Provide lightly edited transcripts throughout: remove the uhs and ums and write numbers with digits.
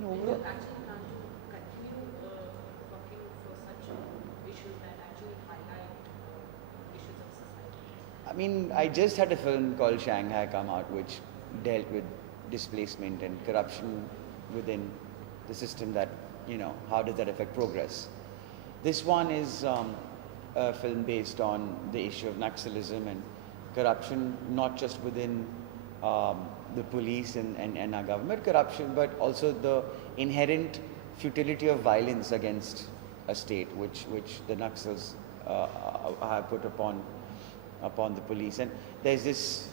mean, And do overall, you actually plan to continue working for such issues that actually highlight issues of society? I mean, I just had a film called Shanghai come out, which dealt with displacement and corruption within the system. That, how does that affect progress? This one is a film based on the issue of Naxalism and corruption, not just within the police and our government corruption, but also the inherent futility of violence against a state, which the Naxals have put upon the police. And there's this,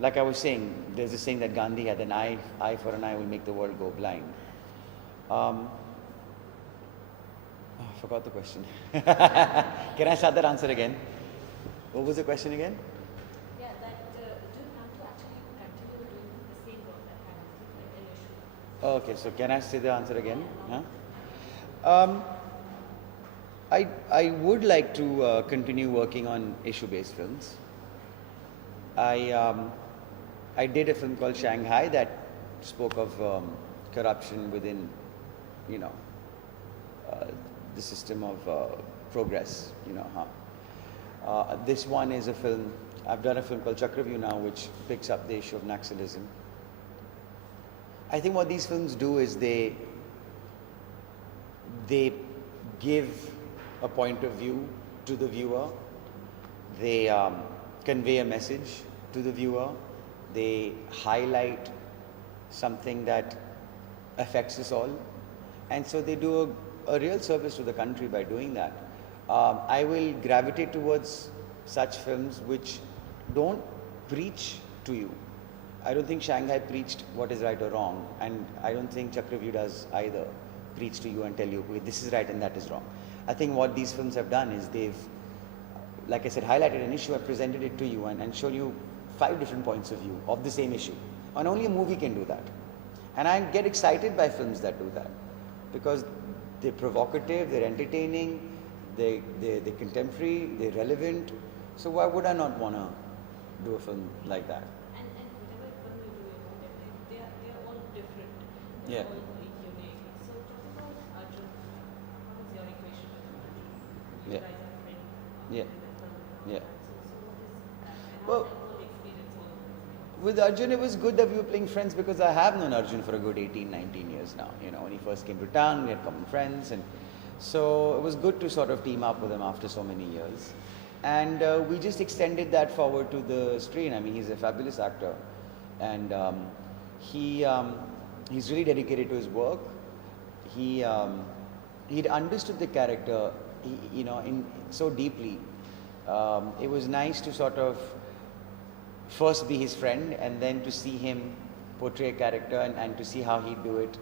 like I was saying, there's this saying that Gandhi had, an eye for an eye will make the world go blind. I forgot the question. Can I start that answer again? What was the question again? Yeah, that do you plan to actually continue doing the same work that kind of like an issue? Okay, so can I say the answer again? Huh? I would like to continue working on issue-based films. I did a film called Shanghai that spoke of corruption within, you know, the system of progress. This one is a film. I've done a film called Chakravyu now, which picks up the issue of Naxalism. I think what these films do is they give a point of view to the viewer. They convey a message to the viewer. They highlight something that affects us all, and so they do a real service to the country by doing that. I will gravitate towards such films which don't preach to you. I don't think Shanghai preached what is right or wrong, and I don't think Chakravyu does either, preach to you and tell you, okay, this is right and that is wrong. I think what these films have done is they've, like I said, highlighted an issue and presented it to you and shown you 5 different points of view of the same issue. And only a movie can do that. And I get excited by films that do that, because they're provocative, they're entertaining, they're contemporary, they're relevant. So why would I not want to do a film like that? And whatever film you do, they are all different. They're Yeah. all unique. So talking about Arjun, how is your equation with Arjun? You Yeah. guys are friends. Yeah. In the film. Yeah. So what is that? And Well, how's that whole experience all over? with Arjun, it was good that we were playing friends, because I have known Arjun for a good 18, 19 years now. When he first came to town, we had common friends, and so it was good to sort of team up with him after so many years. And we just extended that forward to the screen. I mean, he's a fabulous actor, and he's really dedicated to his work. He'd understood the character, in so deeply. It was nice to sort of first be his friend, and then to see him portray a character and to see how he'd do it.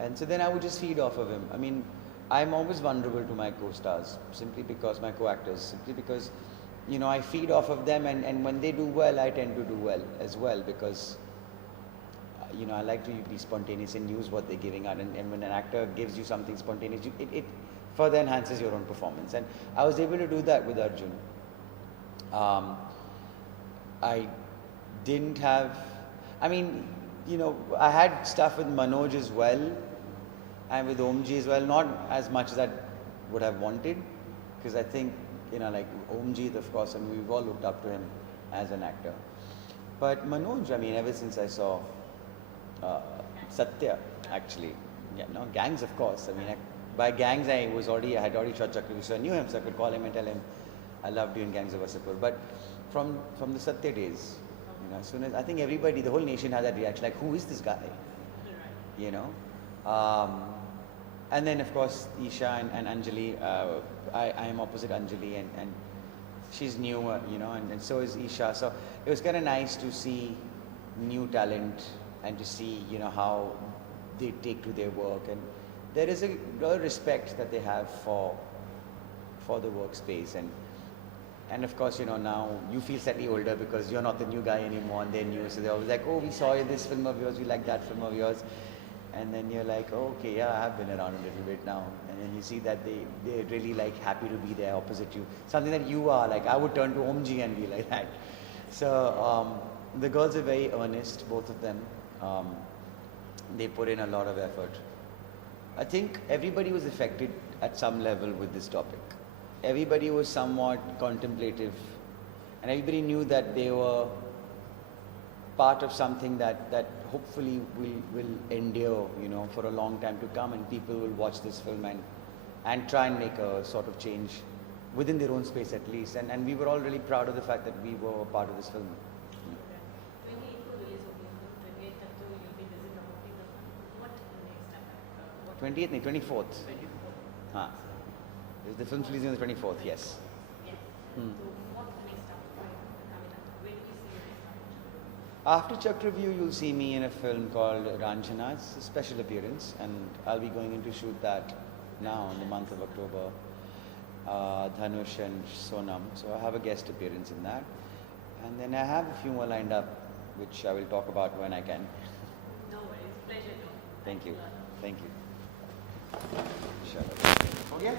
And so then I would just feed off of him. I mean, I'm always vulnerable to my co-stars, simply because my co-actors, simply because, I feed off of them, and when they do well, I tend to do well as well, because, I like to be spontaneous and use what they're giving out. And when an actor gives you something spontaneous, it further enhances your own performance. And I was able to do that with Arjun. I didn't have, I mean, I had stuff with Manoj as well, and with Omji as well, not as much as I would have wanted, because I think, like Omji, of course, and we've all looked up to him as an actor. But Manoj, I mean, ever since I saw Satya, actually, Gangs, of course. I mean, by Gangs, I had already shot Chakravyu, so I knew him, so I could call him and tell him I love doing Gangs of Wasseypur. But from the Satya days, as soon as, I think everybody, the whole nation had that reaction, like, who is this guy? And then, of course, Isha and Anjali, I am opposite Anjali, and she's new, and so is Isha. So it was kind of nice to see new talent and to see, how they take to their work. And there is a real respect that they have for the workspace. And of course, now you feel slightly older because you're not the new guy anymore, and they're new. So they're always like, oh, we saw this film of yours, we like that film of yours. And then you're like, oh, okay, yeah, I have been around a little bit now. And then you see that they're really like happy to be there opposite you. Something that you are, like I would turn to Omji and be like that. So the girls are very earnest, both of them. They put in a lot of effort I think everybody was affected at some level with this topic. Everybody was somewhat contemplative, and everybody knew that they were part of something that hopefully will endure, you know, for a long time to come, and people will watch this film and try and make a sort of change within their own space at least. And we were all really proud of the fact that we were part of this film. 28th को release होगी film, 28th तक तो you'll be busy promoting the film. What next time? What 28th, no, 24th. 24th? Huh. The film's releasing on the 24th, yes. Yes. Hmm. So what next after? I mean, where do we see you next after? After Chak Review, you'll see me in a film called Ranjana. It's a special appearance, and I'll be going in to shoot that now in the month of October. Dhanush and Sonam. So I have a guest appearance in that. And then I have a few more lined up, which I will talk about when I can. No worries. Pleasure, Tom. Thank you. Thanks a lot. Thank you. Sure. Okay?